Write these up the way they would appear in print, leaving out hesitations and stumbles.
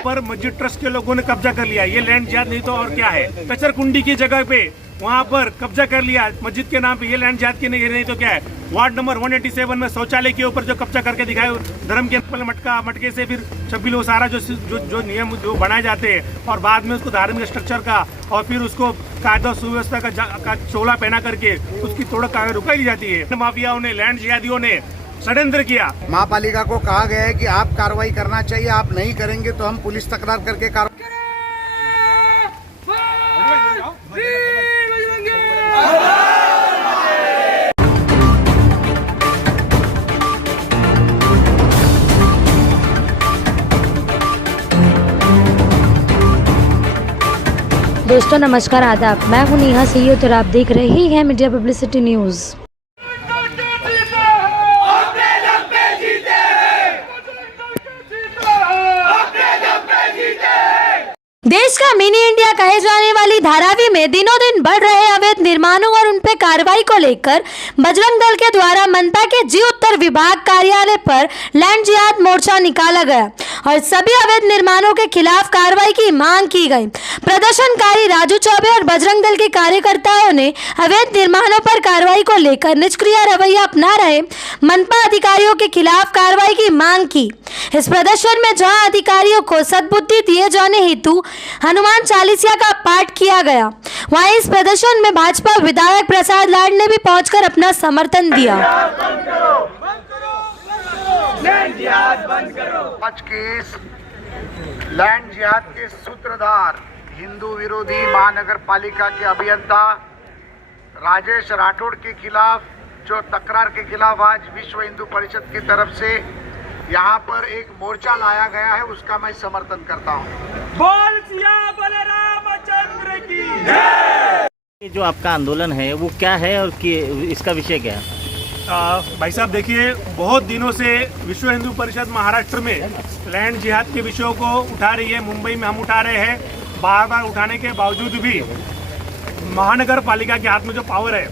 पर मस्जिद ट्रस्ट के लोगों ने कब्जा कर लिया। ये लैंड जिहाद नहीं तो और क्या है। कचर कुंडी की जगह पे वहाँ पर कब्जा कर लिया मस्जिद के नाम पे। ये लैंड जिहाद की नहीं तो क्या है। वार्ड नंबर 187 में शौचालय के ऊपर जो कब्जा करके दिखाए धर्म के मटके से फिर छब्बीस सारा जो नियम जो बनाए जाते हैं और बाद में उसको धार्मिक स्ट्रक्चर का और फिर उसको कायदा सुव्यवस्था का चोला पहना करके उसकी तोड़ रुकाई दी जाती है। माफियाओं ने, लैंड जिहादियों ने षड्यंत्र किया। महापालिका को कहा गया है कि आप कार्रवाई करना चाहिए, आप नहीं करेंगे तो हम पुलिस तकरार करके कार्रवाई। दोस्तों नमस्कार, आदाब। मैं हूं नेहा सैयद और आप देख रहे हैं मीडिया पब्लिसिटी न्यूज़। देश का मिनी इंडिया कहे जाने वाली धारावी में दिनों दिन बढ़ रहे अवैध निर्माणों और उन पे कार्रवाई को लेकर बजरंग दल के द्वारा मनपा के जी उत्तर विभाग कार्यालय पर लैंड जिहाद मोर्चा निकाला गया और सभी अवैध निर्माणों के खिलाफ कार्रवाई की मांग की गई। प्रदर्शनकारी राजू चौबे और बजरंग दल के कार्यकर्ताओं ने अवैध निर्माणों पर कार्रवाई को लेकर निष्क्रिय रवैया अपना रहे मनपा अधिकारियों के खिलाफ कार्रवाई की मांग की। इस प्रदर्शन में जहां अधिकारियों को सद्बुद्धि दिए जाने हेतु हनुमान चालीसा का पाठ किया गया, वहीं इस प्रदर्शन में भाजपा विधायक प्रसाद लाड ने भी पहुंचकर अपना समर्थन दिया। आज के इस लैंड जिहाद के सूत्रधार हिंदू विरोधी महानगर पालिका के अभियंता राजेश राठौड़ के खिलाफ जो तकरार के खिलाफ आज विश्व हिंदू परिषद की तरफ से यहाँ पर एक मोर्चा लाया गया है, उसका मैं समर्थन करता हूँ। बोल सिया बलरामचंद्र की जय। जो आपका आंदोलन है वो क्या है और इसका विषय क्या है? भाई साहब देखिए, बहुत दिनों से विश्व हिंदू परिषद महाराष्ट्र में लैंड जिहाद के विषयों को उठा रही है। मुंबई में हम उठा रहे हैं। बार बार उठाने के बावजूद भी महानगर पालिका के हाथ में जो पावर है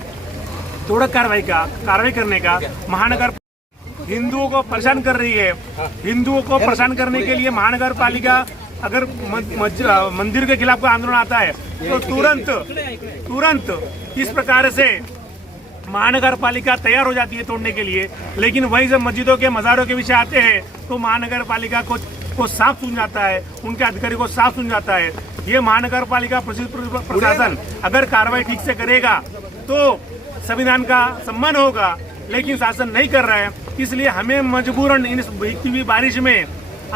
थोड़ा कार्रवाई करने का, महानगर हिंदुओं को परेशान कर रही है। हिंदुओं को परेशान करने के लिए महानगर पालिका अगर मंदिर के खिलाफ कोई आंदोलन आता है तो तुरंत इस प्रकार से महानगर पालिका तैयार हो जाती है तोड़ने के लिए। लेकिन वही जब मस्जिदों के मज़ारों के विषय आते हैं तो महानगर पालिका को साफ सुन जाता है, उनके अधिकारी को साफ सुन जाता है। ये महानगर पालिका प्रशासन अगर कार्रवाई ठीक से करेगा तो संविधान का सम्मान होगा, लेकिन शासन नहीं कर रहा है। इसलिए हमें मजबूरन इस भीगती हुई बारिश में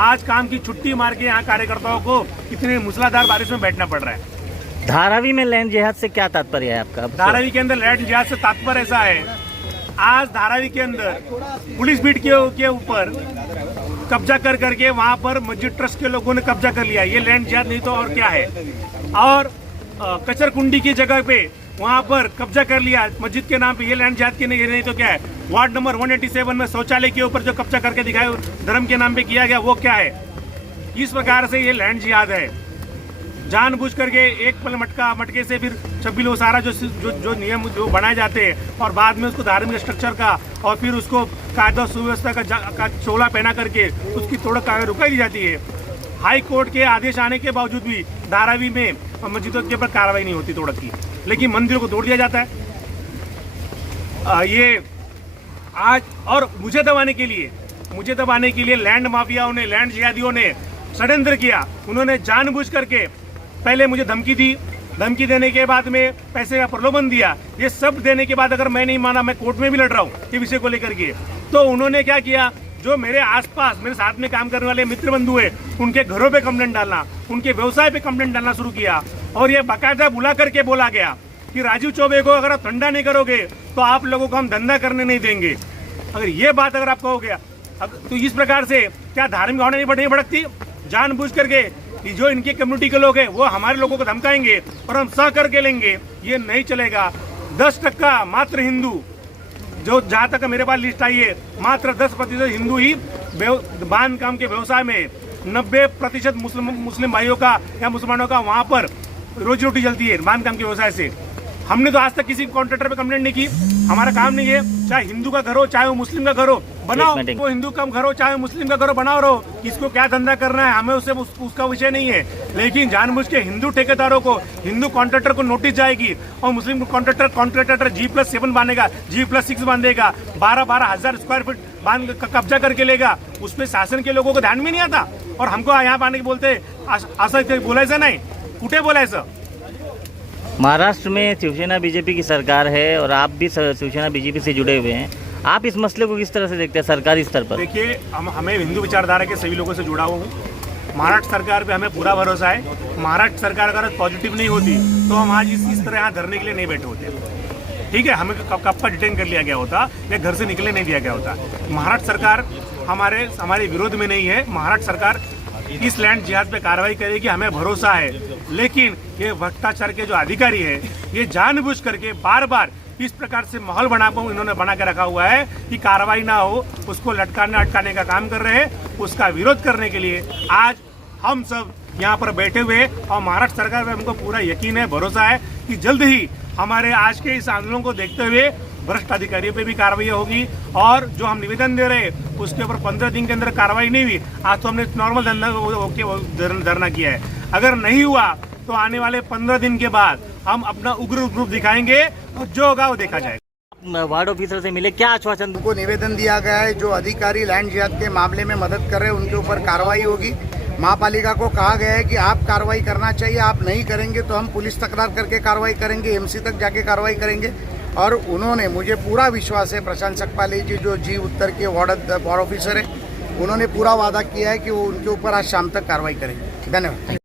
आज काम की छुट्टी मार के यहाँ कार्यकर्ताओं को इतनी मूसलाधार बारिश में बैठना पड़ रहा है। धारावी में लैंड जिहाद से क्या तात्पर्य है आपका? धारावी के अंदर लैंड जिहाद से तात्पर्य ऐसा है, आज धारावी के अंदर पुलिस बीट के ऊपर कब्जा करके वहाँ पर मस्जिद ट्रस्ट के लोगों ने कब्जा कर लिया। ये लैंड जिहाद नहीं तो और क्या है। और कचर कुंडी की जगह पे वहाँ पर कब्जा कर लिया मस्जिद के नाम पे। ये लैंड जिहाद की नहीं तो क्या है। वार्ड नंबर 187 में शौचालय के ऊपर जो कब्जा करके दिखाए धर्म के नाम पे किया गया, वो क्या है। इस प्रकार से ये लैंड जिहाद है। जानबूझ करके एक पल मटके से फिर छब्बीस सारा जो नियम जो बनाए जाते हैं और बाद में उसको धार्मिक स्ट्रक्चर का और फिर उसको कायदा सुव्यवस्था का चोला पहना करके उसकी तोड़ रुकाई दी जाती है। हाई कोर्ट के आदेश आने के बावजूद भी धारावी में मस्जिदों के ऊपर कार्रवाई नहीं होती तोड़ की, लेकिन मंदिरों को तोड़ दिया जाता है। ये आज और मुझे दबाने के लिए लैंड माफियाओं ने, लैंड जिहादियों ने षड्यंत्र किया। उन्होंने जानबूझ करके पहले मुझे धमकी दी, धमकी देने के बाद में पैसे का प्रलोभन दिया। ये सब देने के बाद अगर मैं नहीं माना, मैं कोर्ट में भी लड़ रहा हूँ ये विषय को लेकर के, तो उन्होंने क्या किया, जो मेरे आसपास मेरे साथ में काम करने वाले मित्र बंधु है उनके घरों पे कंप्लेंट डालना, उनके व्यवसाय पे कंप्लेंट डालना शुरू किया। और ये बाकायदा बुला करके बोला गया कि राजू चौबे को अगर आप ठंडा नहीं करोगे तो आप लोगों को हम धंधा करने नहीं देंगे। अगर ये बात अगर आप कहोगे तो इस प्रकार से क्या धार्मिक भावना नहीं भड़कती? जानबूझ करके जो इनकी कम्युनिटी के लोग हैं वो हमारे लोगों को धमकाएंगे और हम सह करके लेंगे, ये नहीं चलेगा। 10% मात्र हिंदू, जो जहाँ तक मेरे पास लिस्ट आई है, मात्र 10% हिंदू ही बांध काम के व्यवसाय में, 90% मुस्लिम भाइयों का या मुसलमानों का वहाँ पर रोजी रोटी चलती है बांध काम के व्यवसाय से। हमने तो आज तक किसी कॉन्ट्रैक्टर पे कंप्लेंट नहीं की, हमारा काम नहीं है। चाहे हिंदू का घर हो चाहे वो मुस्लिम का घर हो, बनाओ, मिनट। वो हिंदू का घर हो चाहे मुस्लिम का घर हो, बनाओ रहो, किसको क्या धंधा करना है हमें उससे उसका विषय नहीं है। लेकिन जानबूझ के हिंदू ठेकेदारों को, हिंदू कॉन्ट्रैक्टर को नोटिस जाएगी और मुस्लिम कॉन्ट्रैक्टर G+7 बांधेगा, G+6 बांधेगा, 12-12 हजार स्क्वायर फीट बांध कब्जा करके लेगा, उसमें शासन के लोगों को ध्यान में नहीं आता और हमको यहाँ आने के बोलते असं बोलायचं नाही, कुठे बोलायचं। महाराष्ट्र में शिवसेना बीजेपी की सरकार है और आप भी शिवसेना बीजेपी से जुड़े हुए हैं, आप इस मसले को किस तरह से देखते हैं सरकारी स्तर पर? देखिए, हमें हिंदू विचारधारा के सभी लोगों से जुड़ा हुआ हूँ। महाराष्ट्र सरकार पे हमें पूरा भरोसा है। महाराष्ट्र सरकार अगर पॉजिटिव नहीं होती तो हम आज इस तरह यहाँ धरने के लिए नहीं बैठे होते। ठीक है, हमें कब का डिटेन कर लिया गया होता या घर से निकलने नहीं दिया गया होता। महाराष्ट्र सरकार हमारे विरोध में नहीं है। महाराष्ट्र सरकार इस लैंड जिहाद पे कार्रवाई करेगी, हमें भरोसा है। लेकिन ये भ्रष्टाचार के जो अधिकारी है, ये जानबूझ करके बार बार इस प्रकार से माहौल इन्होंने बना के रखा हुआ है कि कार्रवाई ना हो, उसको लटकाने अटकाने का काम कर रहे हैं। उसका विरोध करने के लिए आज हम सब यहाँ पर बैठे हुए और महाराष्ट्र सरकार पे हमको पूरा यकीन है, भरोसा है कि जल्द ही हमारे आज के इस आंदोलन को देखते हुए भ्रष्ट अधिकारियों पे भी कार्रवाई होगी। और जो हम निवेदन दे रहे हैं उसके ऊपर 15 दिन के अंदर कार्रवाई नहीं हुई, आज तो हमने नॉर्मल धरना किया है। अगर नहीं हुआ तो आने वाले 15 दिन के बाद हम अपना उग्र रूप दिखाएंगे और जो होगा वो देखा जाएगा। वार्ड ऑफिसर से मिले, क्या आश्वासन? उनको निवेदन दिया गया है, जो अधिकारी लैंड जिहाद के मामले में मदद कर रहे हैं उनके ऊपर कार्रवाई होगी। महापालिका को कहा गया है कि आप कार्रवाई करना चाहिए, आप नहीं करेंगे तो हम पुलिस तकरार करके कार्रवाई करेंगे, MC तक जाके कार्रवाई करेंगे। और उन्होंने, मुझे पूरा विश्वास है, प्रशांत सकपाले जी जो G उत्तर के वार्ड ऑफिसर है, उन्होंने पूरा वादा किया है कि वो उनके ऊपर आज शाम तक कार्रवाई करेंगे। धन्यवाद।